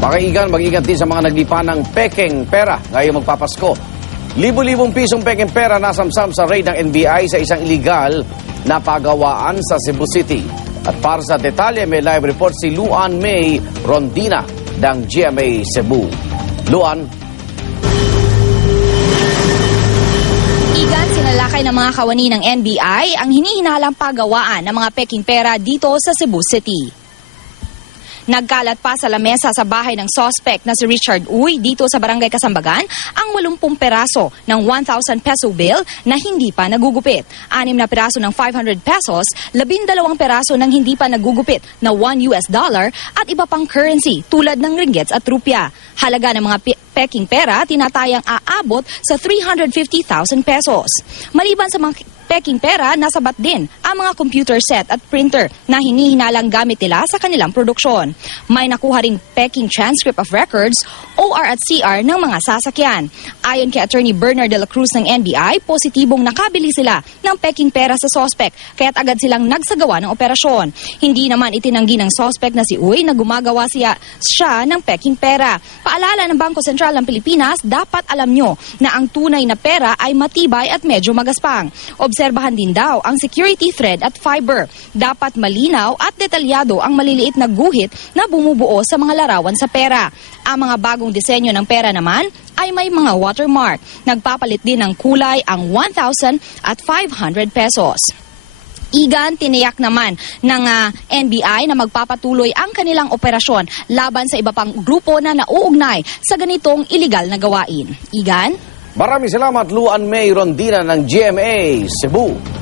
Pakaigan, mag-ingat din sa mga naglipa ng pekeng pera ngayong magpapasko. Libo-libong pisong pekeng pera nasamsam sa raid ng NBI sa isang illegal na pagawaan sa Cebu City. At para sa detalye, may live report si Luan May Rondina ng GMA Cebu. Luan. Igan, sinalakay ng mga kawani ng NBI ang hinihinalang pagawaan ng mga peking pera dito sa Cebu City. Nagkalat pa sa lamesa sa bahay ng suspect na si Richard Uy dito sa Barangay Kasambagan ang 80 peraso ng 1,000 peso bill na hindi pa nagugupit, 6 na peraso ng 500 pesos, 12 peraso ng hindi pa nagugupit na $1 at iba pang currency tulad ng ringgits at rupya. Halaga ng mga peking pera tinatayang aabot sa 350,000 pesos. Maliban sa mga peking pera, nasabat din ang mga computer set at printer na hinihinalang gamit nila sa kanilang produksyon. May nakuha ring peking transcript of records, OR at CR ng mga sasakyan. Ayon kay Attorney Bernard de la Cruz ng NBI, positibong nakabili sila ng peking pera sa suspect, kaya't agad silang nagsagawa ng operasyon. Hindi naman itinanggi ng suspect na si Uy na gumagawa siya ng peking pera. Paalala ng Bangko Sentral ng Pilipinas, dapat alam nyo na ang tunay na pera ay matibay at medyo magaspang. Obserbahan din daw ang security thread at fiber. Dapat malinaw at detalyado ang maliliit na guhit na bumubuo sa mga larawan sa pera. Ang mga bagong disenyo ng pera naman ay may mga watermark. Nagpapalit din ng kulay ang 1,000 at 500 pesos. Igan, tiniyak naman ng NBI na magpapatuloy ang kanilang operasyon laban sa iba pang grupo na nauugnay sa ganitong iligal na gawain. Igan? Maraming salamat, Luan May Rondina ng GMA Cebu.